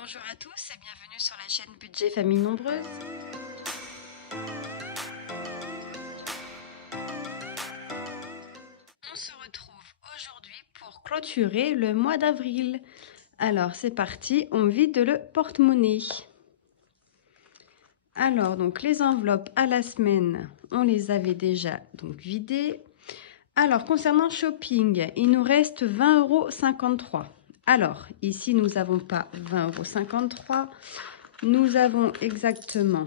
Bonjour à tous et bienvenue sur la chaîne Budget Famille Nombreuse. On se retrouve aujourd'hui pour clôturer le mois d'avril. Alors c'est parti, on vide le porte-monnaie. Alors donc les enveloppes à la semaine, on les avait déjà donc vidées. Alors concernant shopping, il nous reste 20,53 €. Alors, ici, nous n'avons pas 20,53 €. Nous avons exactement...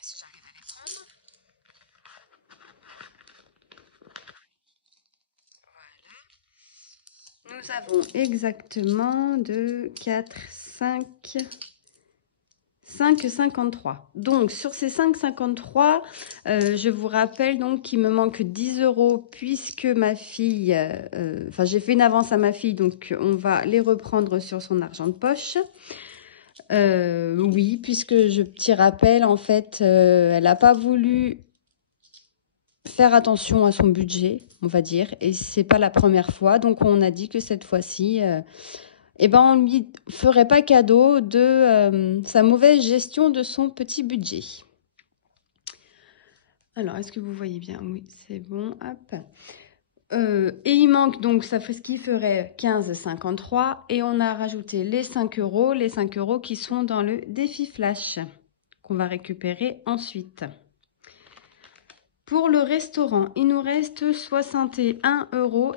Si j'arrive à les prendre. Voilà. Nous avons exactement 2, 4, 5... 5,53 €. Donc sur ces 5,53 €, je vous rappelle donc qu'il me manque 10 € puisque ma fille, enfin j'ai fait une avance à ma fille, donc on va les reprendre sur son argent de poche. Oui, puisque petit rappel, en fait, elle n'a pas voulu faire attention à son budget, on va dire, et c'est pas la première fois, donc on a dit que cette fois-ci... eh ben, on ne lui ferait pas cadeau de sa mauvaise gestion de son petit budget. Alors, est-ce que vous voyez bien? Oui, c'est bon. Hop. Et il manque, donc, ça fait ce qui ferait 15,53 €. Et on a rajouté les 5 €, les 5 € qui sont dans le défi flash, qu'on va récupérer ensuite. Pour le restaurant, il nous reste 61,20 €.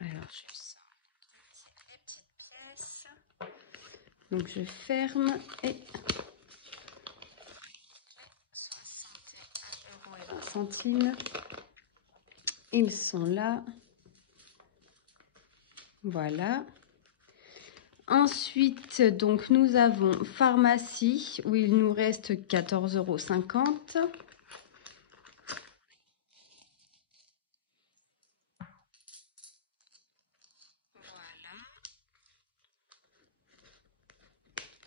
Alors, je sors les petites pièces. Donc, je ferme et 61,20 €. Ils sont là. Voilà. Ensuite, donc, nous avons pharmacie où il nous reste 14,50 €.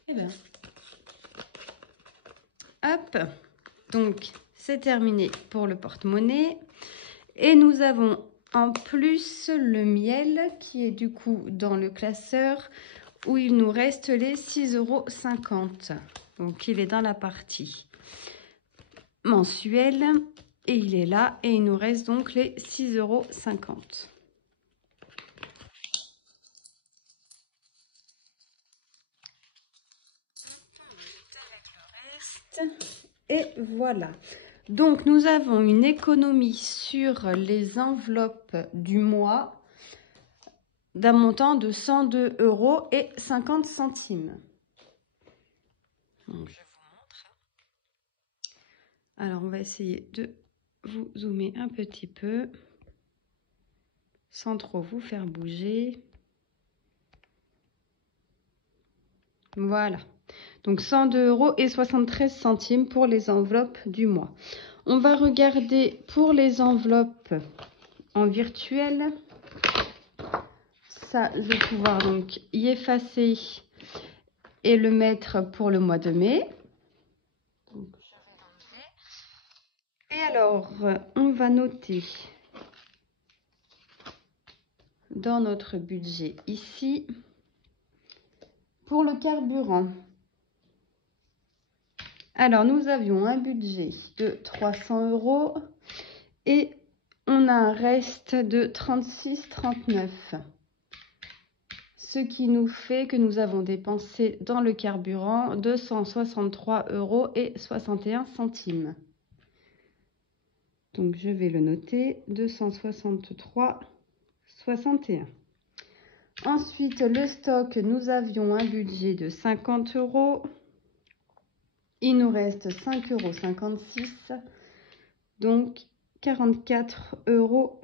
Et bien, hop, donc c'est terminé pour le porte-monnaie. Et nous avons en plus le miel qui est du coup dans le classeur où il nous reste les 6,50 €. Donc il est dans la partie mensuelle et il est là et il nous reste donc les 6,50 €. Et voilà. Donc, nous avons une économie sur les enveloppes du mois d'un montant de 102,50 €. Donc, je vous montre. Alors, on va essayer de vous zoomer un petit peu sans trop vous faire bouger. Voilà. Donc 102,73 € pour les enveloppes du mois. On va regarder pour les enveloppes en virtuel. Ça, je vais pouvoir donc y effacer et le mettre pour le mois de mai. Donc, je vais l'enlever. Et alors, on va noter dans notre budget ici pour le carburant. Alors, nous avions un budget de 300 € et on a un reste de 36,39 €. Ce qui nous fait que nous avons dépensé dans le carburant 263,61 €. Donc, je vais le noter, 263,61 €. Ensuite, le stock, nous avions un budget de 50 €. Il nous reste 5,56 €, donc 44,44 €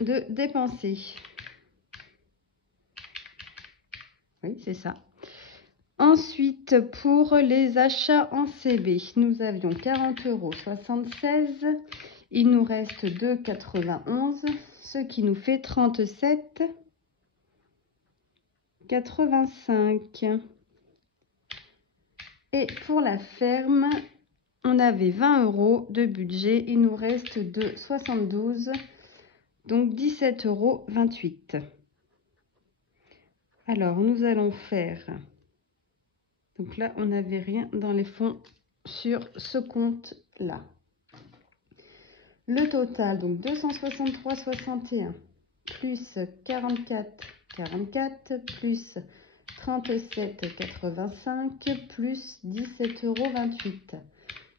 de dépenser. Oui, c'est ça. Ensuite, pour les achats en CB, nous avions 40,76 €. Il nous reste 2,91 €, ce qui nous fait 37,85 €. Et pour la ferme, on on avait 20 € de budget. Il nous reste de 72, donc 17,28 €. Alors, nous allons faire... Donc là, on n'avait rien dans les fonds sur ce compte-là. Le total, donc 263,61 plus 44,44 plus 37,85 plus 17,28 €.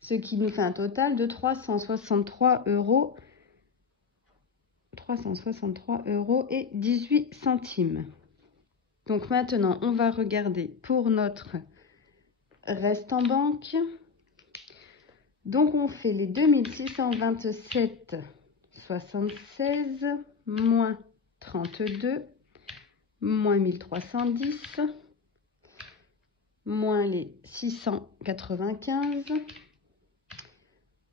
Ce qui nous fait un total de 363,18 €. Donc maintenant, on va regarder pour notre reste en banque. Donc on fait les 2627,76 moins 32 moins 1310 moins les 695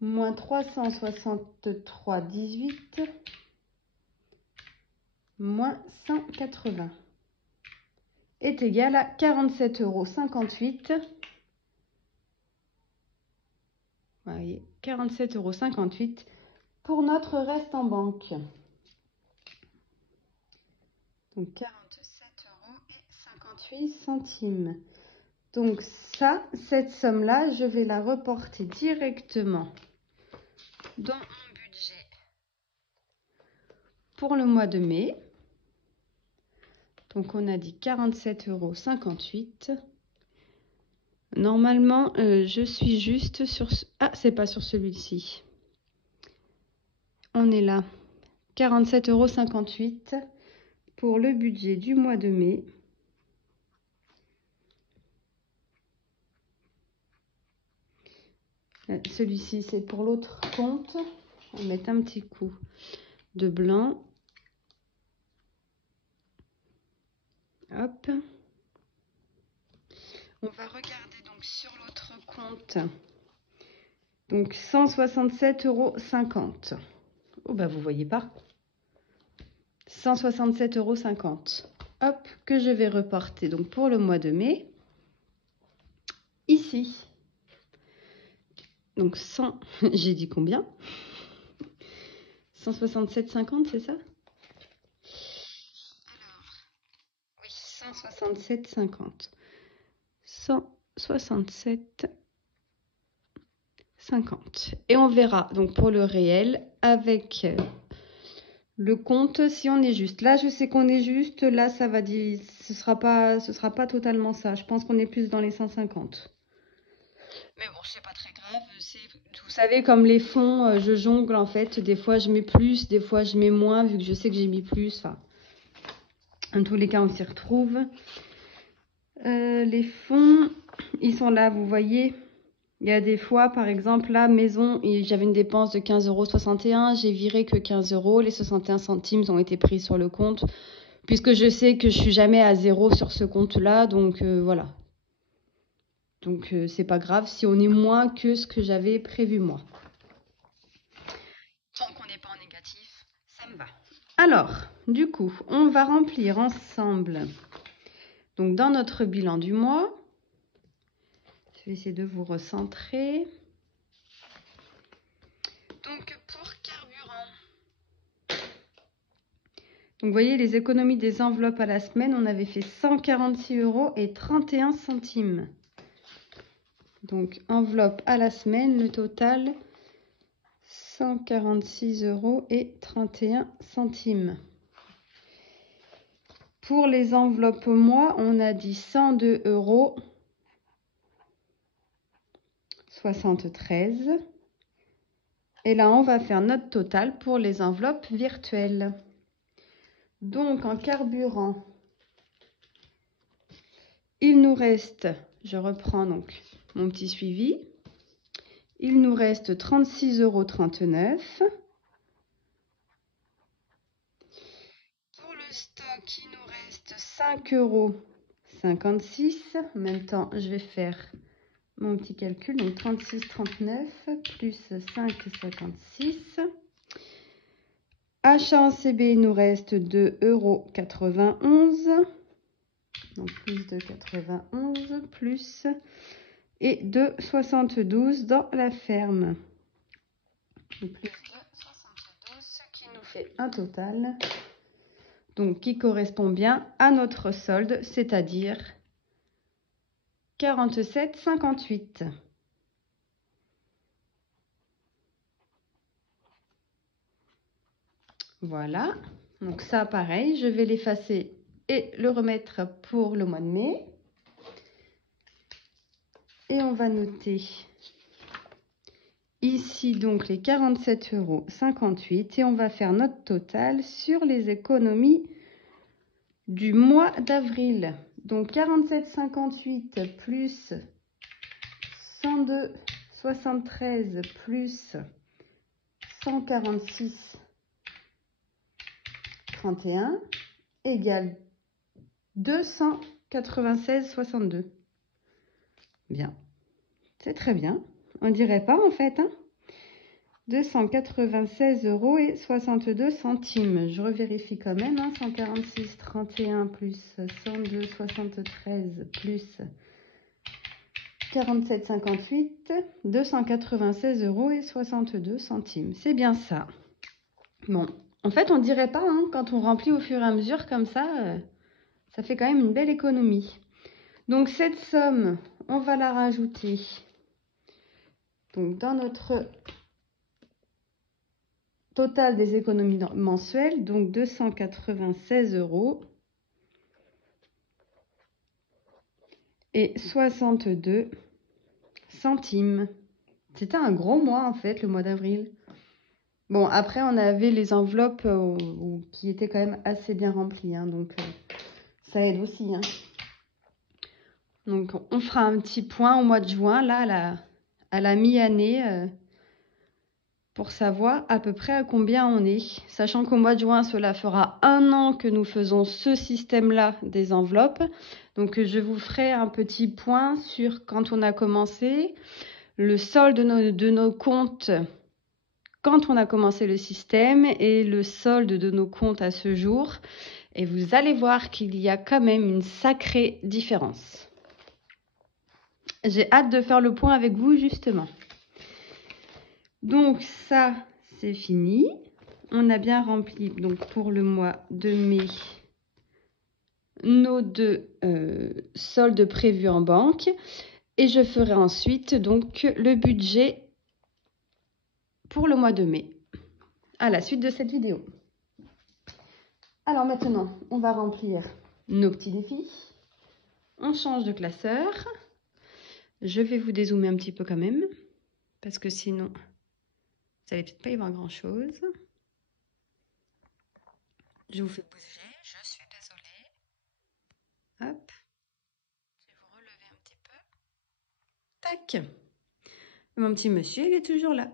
moins 363,18 moins 180 est égal à 47,58 €. Vous voyez, 47,58 € pour notre reste en banque. Donc 47,58 €. Donc ça, cette somme-là, je vais la reporter directement dans mon budget pour le mois de mai. Donc on a dit 47,58 €. Normalement, je suis juste sur... Ah, c'est pas sur celui-ci. On est là. 47,58 € pour le budget du mois de mai. Celui-ci, c'est pour l'autre compte. On va mettre un petit coup de blanc. Hop. On va regarder donc sur l'autre compte. Donc 167,50 €. Oh bah vous voyez pas. 167,50 €. Hop, que je vais reporter donc pour le mois de mai. Ici. Donc 100, j'ai dit combien? 167,50, c'est ça? Alors, oui, 167,50. 167,50. Et on verra donc pour le réel avec le compte si on est juste. Là, je sais qu'on est juste. Là, ça va dire, ce sera pas totalement ça. Je pense qu'on est plus dans les 150. Mais bon, c'est pas très grave. Vous savez, comme les fonds, je jongle en fait. Des fois, je mets plus, des fois, je mets moins, vu que je sais que j'ai mis plus. Enfin, en tous les cas, on s'y retrouve. Les fonds, ils sont là, vous voyez. Il y a des fois, par exemple, la maison, j'avais une dépense de 15,61 €. J'ai viré que 15 €. Les 61 centimes ont été pris sur le compte, puisque je sais que je suis jamais à zéro sur ce compte-là. Donc, voilà. Donc, c'est pas grave si on est moins que ce que j'avais prévu moi. Tant qu'on n'est pas en négatif, ça me va. Alors, du coup, on va remplir ensemble. Donc, dans notre bilan du mois, je vais essayer de vous recentrer. Donc, pour carburant. Donc, vous voyez, les économies des enveloppes à la semaine, on avait fait 146,31 €. Donc, enveloppe à la semaine, le total, 146,31 €. Pour les enveloppes mois, on a dit 102,73 €. Et là, on va faire notre total pour les enveloppes virtuelles. Donc, en carburant, il nous reste, je reprends donc mon petit suivi, il nous reste 36,39 €. Pour le stock, il nous reste 5,56 €. En même temps, je vais faire mon petit calcul. Donc 36,39 plus 5,56. Achat en CB, il nous reste 2,91 €. Donc plus de 91 plus. et 2,72 dans la ferme. Plus de 72, ce qui nous fait un total, donc qui correspond bien à notre solde, c'est-à-dire 47,58. Voilà, donc ça pareil, je vais l'effacer et le remettre pour le mois de mai. Et on va noter ici donc les 47,58 € et on va faire notre total sur les économies du mois d'avril. Donc 47,58 plus 102,73 plus 146,31 égale 296,62. Bien, c'est très bien. On dirait pas en fait, hein. 296,62 €. Je revérifie quand même, hein. 146,31 plus 102,73 plus 47,58, 296,62 €. C'est bien ça. Bon, en fait, on dirait pas, hein, quand on remplit au fur et à mesure comme ça fait quand même une belle économie. Donc cette somme, on va la rajouter donc dans notre total des économies mensuelles, donc 296 € et 62 centimes. C'était un gros mois en fait, le mois d'avril. Bon, après on avait les enveloppes qui étaient quand même assez bien remplies, hein, donc ça aide aussi, hein. Donc on fera un petit point au mois de juin, là à la mi-année, pour savoir à peu près à combien on est. Sachant qu'au mois de juin, cela fera 1 an que nous faisons ce système-là des enveloppes. Donc je vous ferai un petit point sur quand on a commencé, le solde de nos comptes quand on a commencé le système et le solde de nos comptes à ce jour. Et vous allez voir qu'il y a quand même une sacrée différence. J'ai hâte de faire le point avec vous justement. Donc ça, c'est fini. On a bien rempli donc pour le mois de mai nos deux soldes prévus en banque. Et je ferai ensuite donc le budget pour le mois de mai à la suite de cette vidéo. Alors maintenant, on va remplir nos petits défis. On change de classeur. Je vais vous dézoomer un petit peu quand même, parce que sinon, vous n'allez peut-être pas y voir grand-chose. Je vous fais bouger, je suis désolée. Hop. Je vais vous relever un petit peu. Tac. Mon petit monsieur, il est toujours là.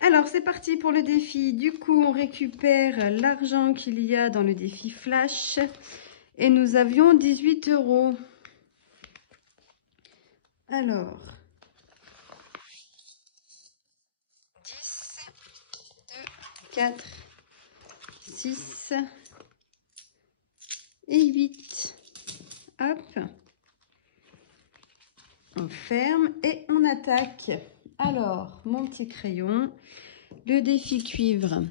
Alors, c'est parti pour le défi. Du coup, on récupère l'argent qu'il y a dans le défi Flash. Et nous avions 18 €. Alors, 10, 2, 4, 6 et 8. Hop. On ferme et on attaque. Alors, mon petit crayon, le défi cuivre.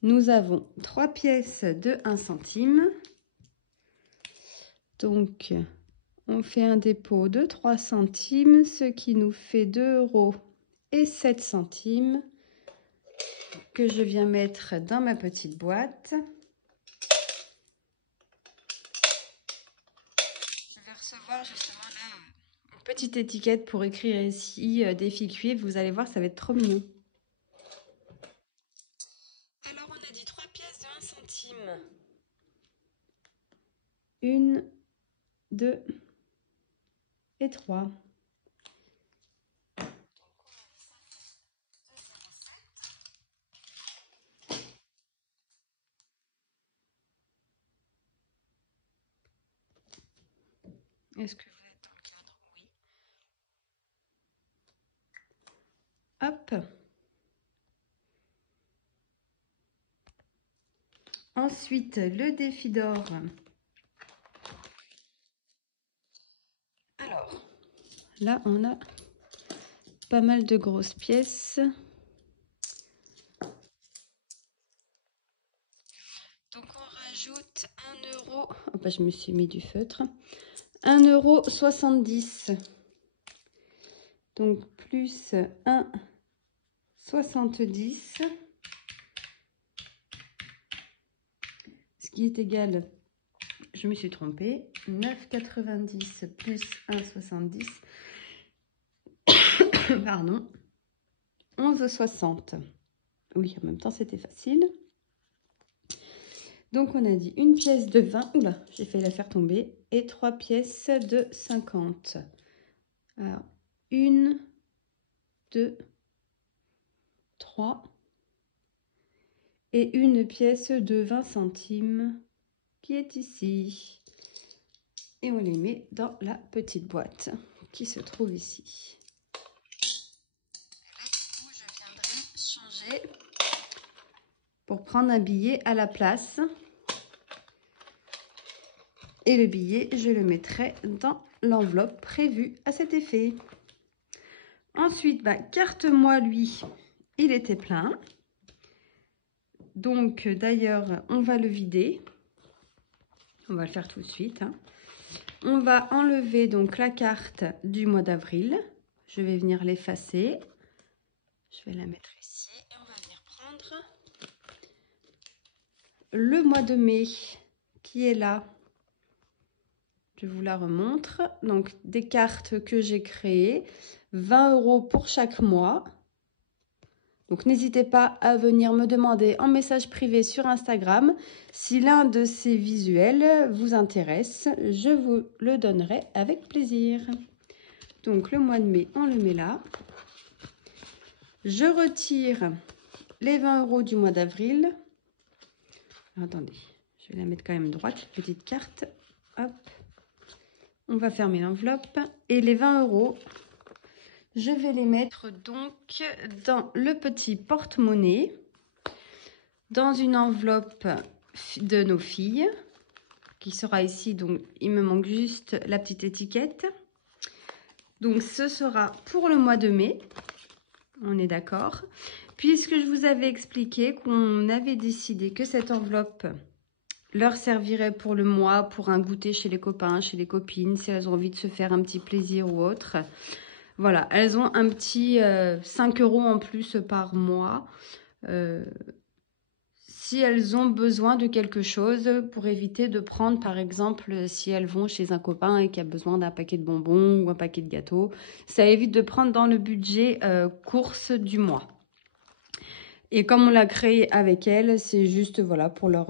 Nous avons 3 pièces de 1 centime. Donc, on fait un dépôt de 3 centimes, ce qui nous fait 2 € et 7 centimes que je viens mettre dans ma petite boîte. Je vais recevoir justement là une petite étiquette pour écrire ici défi cuivre. Vous allez voir, ça va être trop mignon. Alors, on a dit 3 pièces de 1 centime. 1, 2 et 3. Est-ce que vous êtes dans le cadre? Oui. Hop. Ensuite, le défi d'or. Là, on a pas mal de grosses pièces. Donc, on rajoute 1 euro. Oh, bah, je me suis mis du feutre. 1,70 €. Donc, plus 1,70 €. Ce qui est égal, je me suis trompée, 9,90 plus 1,70. Pardon, 11,60. Oui, en même temps, c'était facile. Donc, on a dit une pièce de 20. Oula, j'ai failli la faire tomber. Et 3 pièces de 50. Alors, 1, 2, 3. Et une pièce de 20 centimes qui est ici. Et on les met dans la petite boîte qui se trouve ici. Je viendrai changer pour prendre un billet à la place. Et le billet, je le mettrai dans l'enveloppe prévue à cet effet. Ensuite, carte-moi, lui, il était plein. Donc, d'ailleurs, on va le vider. On va le faire tout de suite. On va enlever donc la carte du mois d'avril. Je vais venir l'effacer. Je vais la mettre ici et on va venir prendre le mois de mai qui est là. Je vous la remontre. Donc, des cartes que j'ai créées. 20 € pour chaque mois. Donc, n'hésitez pas à venir me demander en message privé sur Instagram si l'un de ces visuels vous intéresse. Je vous le donnerai avec plaisir. Donc, le mois de mai, on le met là. Je retire les 20 € du mois d'avril. Attendez, je vais la mettre quand même droite, petite carte. Hop. On va fermer l'enveloppe. Et les 20 €, je vais les mettre donc dans le petit porte-monnaie, dans une enveloppe de nos filles, qui sera ici. Donc, il me manque juste la petite étiquette. Donc, ce sera pour le mois de mai. On est d'accord. Puisque je vous avais expliqué qu'on avait décidé que cette enveloppe leur servirait pour le mois, pour un goûter chez les copains, chez les copines, si elles ont envie de se faire un petit plaisir ou autre. Voilà, elles ont un petit 5 € en plus par mois. Si elles ont besoin de quelque chose, pour éviter de prendre, par exemple, si elles vont chez un copain et qu'il y a besoin d'un paquet de bonbons ou un paquet de gâteaux, ça évite de prendre dans le budget course du mois. Et comme on l'a créé avec elles, c'est juste voilà pour leur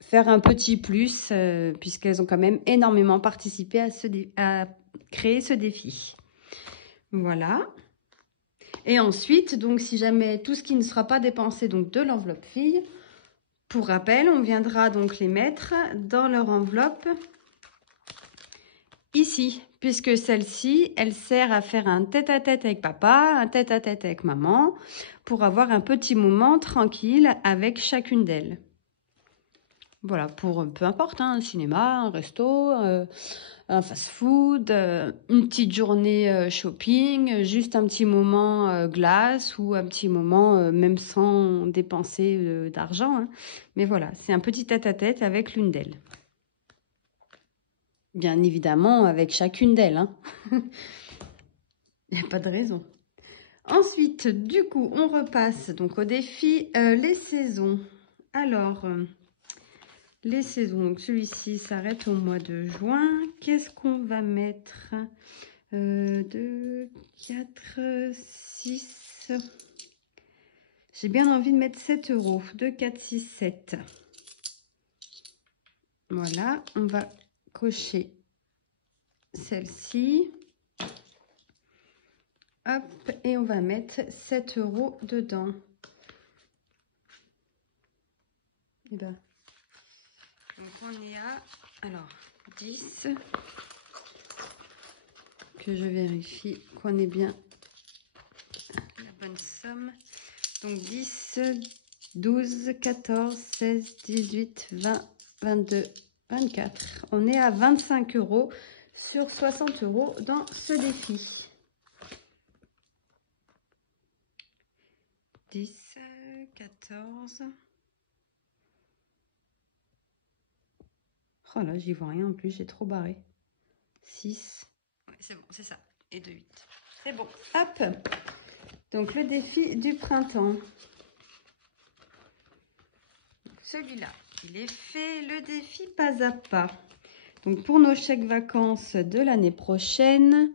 faire un petit plus, puisqu'elles ont quand même énormément participé à créer ce défi. Voilà. Et ensuite, donc si jamais tout ce qui ne sera pas dépensé donc de l'enveloppe fille, pour rappel, on viendra donc les mettre dans leur enveloppe ici, puisque celle-ci, elle sert à faire un tête-à-tête avec papa, un tête-à-tête avec maman, pour avoir un petit moment tranquille avec chacune d'elles. Voilà, pour peu importe, un cinéma, un resto, un fast-food, une petite journée shopping, juste un petit moment glace ou un petit moment même sans dépenser d'argent. Hein. Mais voilà, c'est un petit tête-à-tête avec l'une d'elles. Bien évidemment, avec chacune d'elles. Hein. Il n'y a pas de raison. Ensuite, du coup, on repasse donc au défi les saisons. Alors... les saisons, donc celui-ci s'arrête au mois de juin. Qu'est-ce qu'on va mettre 2, 4, 6. J'ai bien envie de mettre 7 €. 2, 4, 6, 7. Voilà, on va cocher celle-ci. Hop, et on va mettre 7 € dedans. Et ben. Donc on est à, alors, 10, que je vérifie qu'on est bien la bonne somme. Donc 10, 12, 14, 16, 18, 20, 22, 24. On est à 25 € sur 60 € dans ce défi. 10, 14. Oh là, j'y vois rien en plus, j'ai trop barré. 6. Ouais, c'est bon, c'est ça. Et de 8. C'est bon. Hop. Donc, le défi du printemps. Celui-là, il est fait. Le défi pas à pas. Donc, pour nos chèques vacances de l'année prochaine,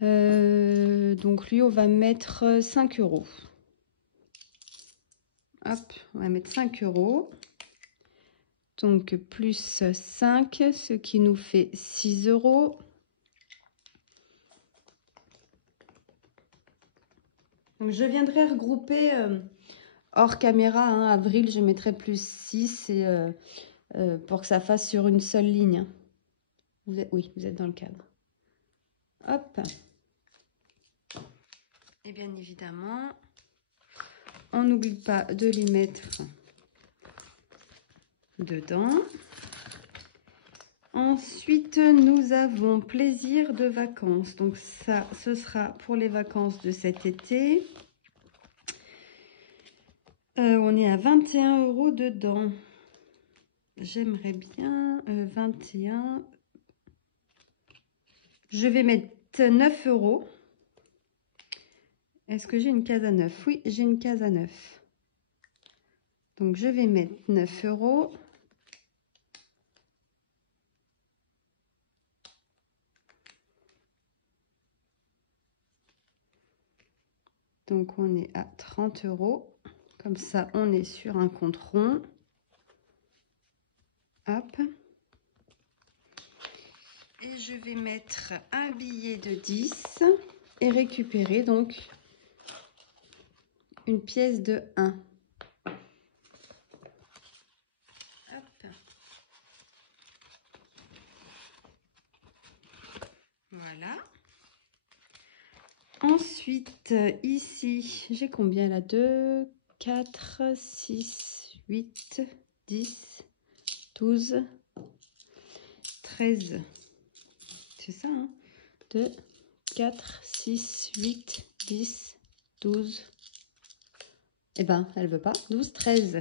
donc lui, on va mettre 5 €. Hop, on va mettre 5 €. Donc, plus 5, ce qui nous fait 6 €. Donc, je viendrai regrouper hors caméra. Hein, avril, je mettrai plus 6 et, pour que ça fasse sur une seule ligne. Oui, vous êtes dans le cadre. Hop. Et bien évidemment, on n'oublie pas de les mettre dedans. Ensuite, nous avons plaisir de vacances. Donc ça, ce sera pour les vacances de cet été. On est à 21 € dedans. J'aimerais bien 21. Je vais mettre 9 €. Est-ce que j'ai une case à 9? Oui, j'ai une case à 9. Donc, je vais mettre 9 €. Donc, on est à 30 €. Comme ça, on est sur un compte rond. Hop. Et je vais mettre un billet de 10 et récupérer donc une pièce de 1. Hop. Voilà. Ensuite, ici, j'ai combien là? 2, 4, 6, 8, 10, 12, 13. C'est ça, hein? 2, 4, 6, 8, 10, 12. Eh ben, elle veut pas. 12, 13.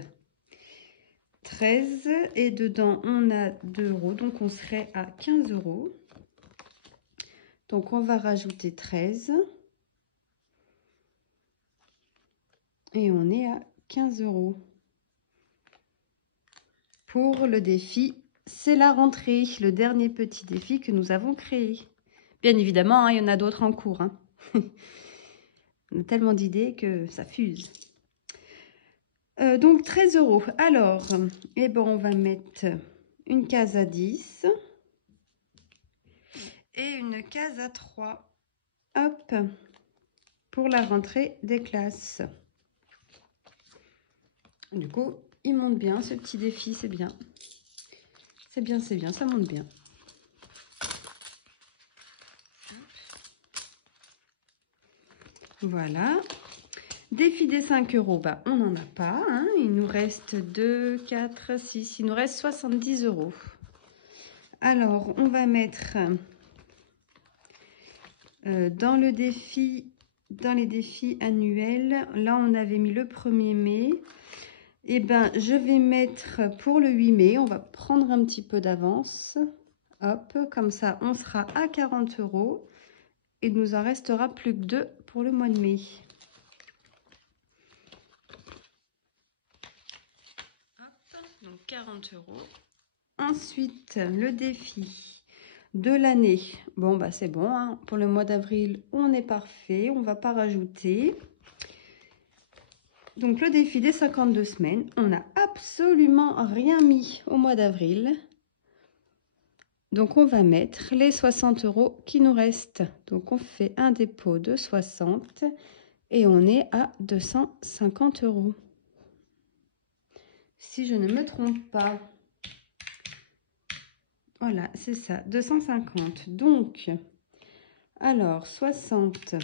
13. Et dedans, on a 2 €. Donc, on serait à 15 €. Donc, on va rajouter 13. Et on est à 15 € pour le défi. C'est la rentrée, le dernier petit défi que nous avons créé. Bien évidemment, hein, il y en a d'autres en cours. Hein. On a tellement d'idées que ça fuse. Donc 13 €. Alors, eh ben, on va mettre une case à 10 et une case à 3. Hop, pour la rentrée des classes. Du coup, il monte bien, ce petit défi, c'est bien. C'est bien, ça monte bien. Voilà. Défi des 5 €, bah, on n'en a pas. Hein. Il nous reste 2, 4, 6. Il nous reste 70 €. Alors, on va mettre dans les défis annuels. Là, on avait mis le 1er mai. Eh ben, je vais mettre pour le 8 mai. On va prendre un petit peu d'avance. Hop, comme ça, on sera à 40 €. Il nous en restera plus que 2 pour le mois de mai. Hop, donc 40 €. Ensuite, le défi de l'année. Bon, bah c'est bon. Hein. Pour le mois d'avril, on est parfait. On ne va pas rajouter. Donc, le défi des 52 semaines. On n'a absolument rien mis au mois d'avril. Donc, on va mettre les 60 € qui nous restent. Donc, on fait un dépôt de 60 et on est à 250 €. Si je ne me trompe pas. Voilà, c'est ça, 250. Donc, alors, 60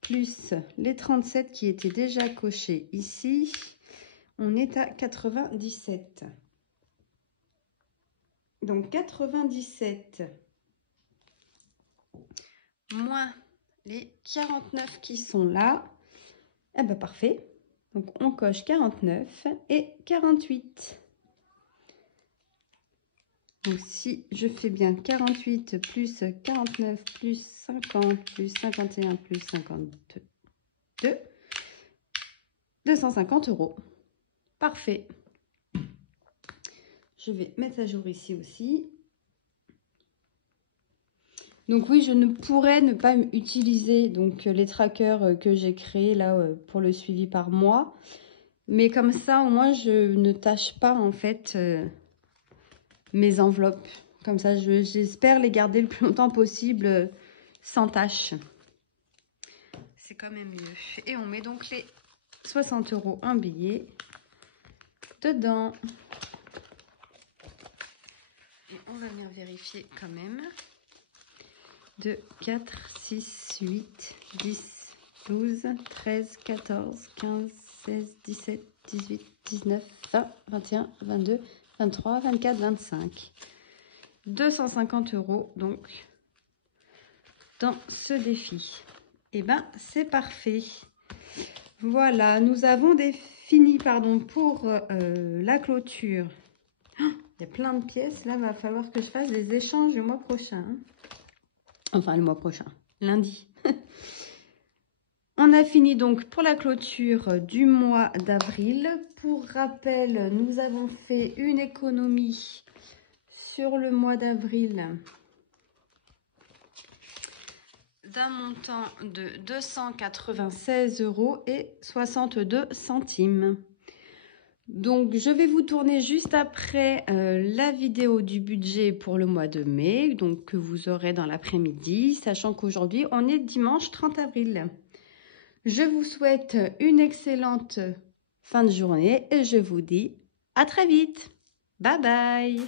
plus les 37 qui étaient déjà cochés ici, on est à 97. Donc, 97 moins les 49 qui sont là. Eh ben parfait. Donc on coche 49 et 48. Donc si je fais bien 48 plus 49 plus 50 plus 51 plus 52, 250 €. Parfait. Je vais mettre à jour ici aussi. Donc oui, je ne pourrais ne pas utiliser donc les trackers que j'ai créés là pour le suivi par mois. Mais comme ça, au moins, je ne tâche pas en fait mes enveloppes. Comme ça, j'espère les garder le plus longtemps possible sans tâche. C'est quand même mieux. Et on met donc les 60 € en billets dedans. Et on va venir vérifier quand même. 2, 4, 6, 8, 10, 12, 13, 14, 15, 16, 17, 18, 19, 20, 21, 22, 23, 24, 25. 250 € donc dans ce défi. Et ben c'est parfait. Voilà, nous avons fini pour la clôture. Il y a plein de pièces. Là, il va falloir que je fasse des échanges le mois prochain. Enfin, le mois prochain, lundi. On a fini donc pour la clôture du mois d'avril. Pour rappel, nous avons fait une économie sur le mois d'avril d'un montant de 296,62 €. Donc, je vais vous tourner juste après la vidéo du budget pour le mois de mai, donc que vous aurez dans l'après-midi, sachant qu'aujourd'hui, on est dimanche 30 avril. Je vous souhaite une excellente fin de journée et je vous dis à très vite. Bye bye!